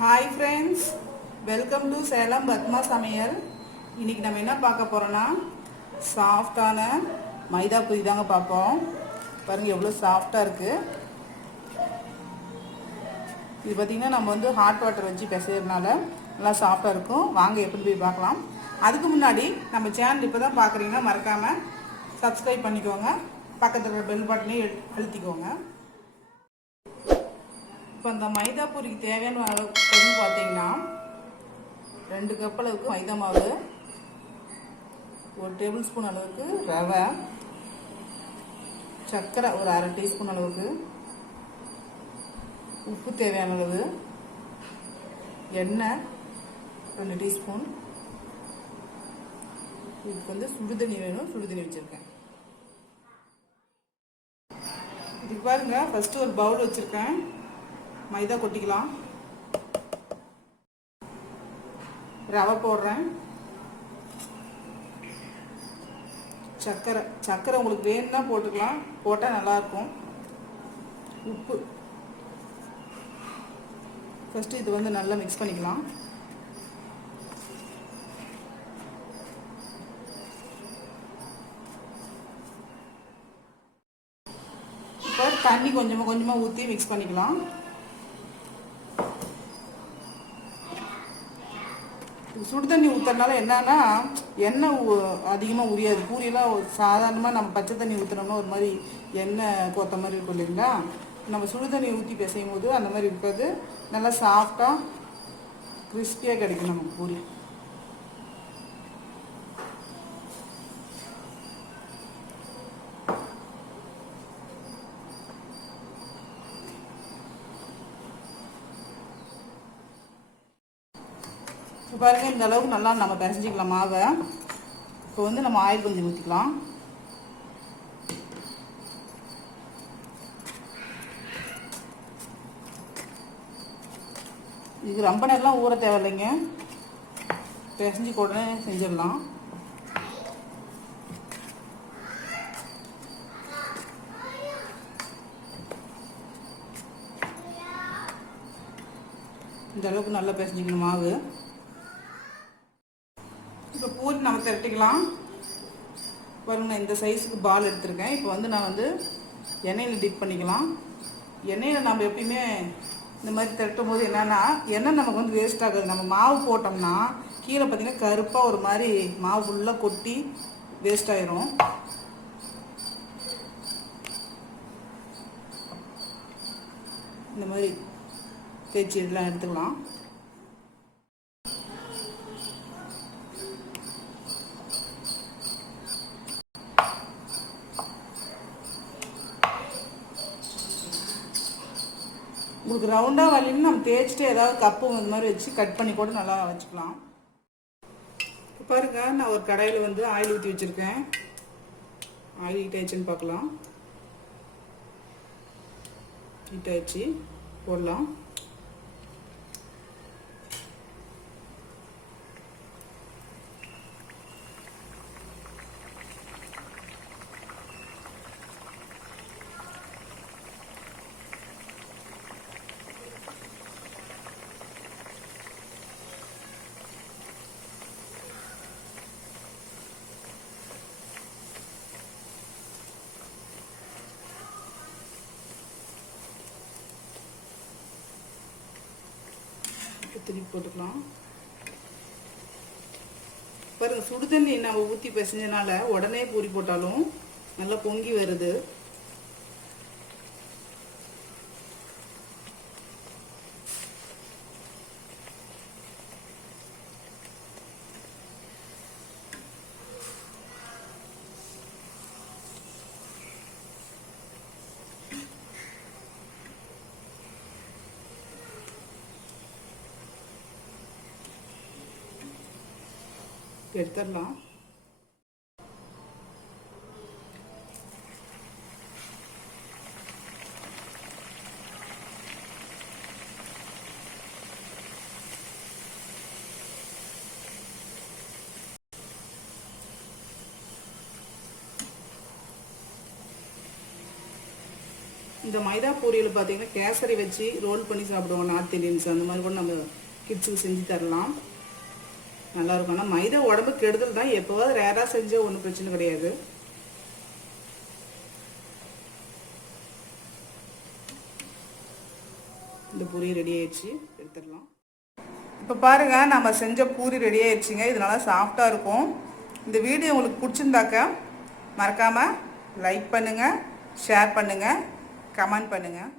Hi friends, welcome to Salem Padma சமையல். இன்றைக்கி நம்ம என்ன பார்க்க போகிறோன்னா சாஃப்டான மைதா பூரி தாங்க பார்ப்போம். பாருங்கள் எவ்வளோ சாஃப்டாக இருக்குது. இது பார்த்திங்கன்னா நம்ம வந்து ஹாட் வாட்டர் வச்சு பிசைறதுனால நல்லா சாஃப்டாக இருக்கும். வாங்க எப்படி போய் பார்க்கலாம். அதுக்கு முன்னாடி நம்ம சேனல் இப்போ தான் பார்க்குறீங்கன்னா மறக்காமல் சப்ஸ்கிரைப் பண்ணிக்கோங்க. பக்கத்தில் இருக்கிற பெல் பட்டனையும் அழுத்திக்கோங்க. இப்போ அந்த மைதா பூரிக்கு தேவையான அளவுக்கு பார்த்தீங்கன்னா 2 கப் அளவுக்கு மைதா மாவு, 1 டேபிள் ஸ்பூன் அளவுக்கு ரவை, சர்க்கரை ஒரு 1/2 டீஸ்பூன் அளவுக்கு, உப்பு தேவையான அளவு, எண்ணெய் 2 டீஸ்பூன். இதுக்கு வந்து சுடுதண்ணி வேணும், சுடுதண்ணி வச்சுருக்கேன். இதுக்கு பாருங்க, ஃபஸ்ட்டு ஒரு பவுல் வச்சுருக்கேன். மைதா கொட்டிக்கலாம். ரவை போடுறேன். சர்க்கரை உங்களுக்கு வேணும்னா போட்டுக்கலாம், போட்டால் நல்லாயிருக்கும். உப்பு ஃபஸ்ட்டு இது வந்து நல்லா மிக்ஸ் பண்ணிக்கலாம். இப்போ தண்ணி கொஞ்சமாக ஊற்றி மிக்ஸ் பண்ணிக்கலாம். சுடு தண்ணி ஊற்றுறதுனால என்னன்னா எண்ணெய் அதிகமாக உரியாது. பூரியெல்லாம் சாதாரணமாக நம்ம பச்சை தண்ணி ஊற்றுனோம்னா ஒரு மாதிரி எண்ணெய் கோத்த மாதிரி இருக்கும் இல்லைங்களா. நம்ம சுடு தண்ணி ஊற்றி பிசையும் போது அந்த மாதிரி இருக்காது. நல்லா சாஃப்டாக கிறிஸ்பியாக கிடைக்கும் நமக்கு பூரி. இப்போ பாருங்கள், இந்த அளவுக்கு நல்லா நம்ம பிசைஞ்சிக்கலாம் மாவை. இப்போ வந்து நம்ம ஆயில் கொஞ்சம் ஊற்றிக்கலாம். இது ரொம்ப நேரம்லாம் ஊற தேவையில்லைங்க, பிசைஞ்சு உடனே செஞ்சிடலாம். இந்த அளவுக்கு நல்லா பிசைஞ்சிக்கணும் மாவு. இப்போ பூரி நம்ம திரட்டிக்கலாம். பாருங்க, நான் இந்த சைஸுக்கு பால் எடுத்திருக்கேன். இப்போ வந்து நான் வந்து எண்ணெயில் டிப் பண்ணிக்கலாம். எண்ணெயில் நம்ம எப்பயுமே இந்த மாதிரி திரட்டும் போது என்னென்னா எண்ணெய் நமக்கு வந்து வேஸ்ட் ஆகுது. நம்ம மாவு போட்டோம்னா கீழே பார்த்திங்கன்னா கருப்பாக ஒரு மாதிரி மாவு ஃபுல்லாக கொட்டி வேஸ்ட் ஆயிரும். இந்த மாதிரி தேய்ச்சி இதெல்லாம் எடுத்துக்கலாம். உங்களுக்கு ரவுண்டாக வரலன்னு நம்ம தேய்ச்சிட்டு ஏதாவது கப்பு இந்த மாதிரி வச்சு கட் பண்ணி கூட நல்லா வச்சுக்கலாம். பாருங்க, நான் ஒரு கடாயில் வந்து ஆயில் ஊற்றி வச்சுருக்கேன். ஆயில் ஹீட் ஆயிடுச்சுன்னு பார்க்கலாம். ஹீட் ஆயிடுச்சு, போடலாம். திருப்பி போட்டுக்கலாம். பாருங்க, சுடு தண்ணி நம்ம ஊற்றி பிசைஞ்சனால உடனே பூரி போட்டாலும் நல்லா பொங்கி வருது. எடுத்துடலாம். இந்த மைதா பூரியில் பார்த்தீங்கன்னா கேசரி வச்சு ரோல் பண்ணி சாப்பிடுவோம் நார்த் இந்தியன்ஸ். அந்த மாதிரி கூட நம்ம கிட்ஸுக்கு செஞ்சு தரலாம், நல்லாயிருக்கும். ஆனால் மைதா உடம்பு கெடுதல் தான், எப்போவாது ரேராக செஞ்சால் ஒன்றும் பிரச்சனை கிடையாது. இந்த பூரி ரெடி ஆயிடுச்சு, எடுத்துடலாம். இப்போ பாருங்கள், நம்ம செஞ்ச பூரி ரெடி ஆயிடுச்சுங்க. இது நல்லா சாஃப்டாக இருக்கும். இந்த வீடியோ உங்களுக்கு பிடிச்சிருந்தாக்க மறக்காமல் லைக் பண்ணுங்கள், ஷேர் பண்ணுங்கள், கமெண்ட் பண்ணுங்கள்.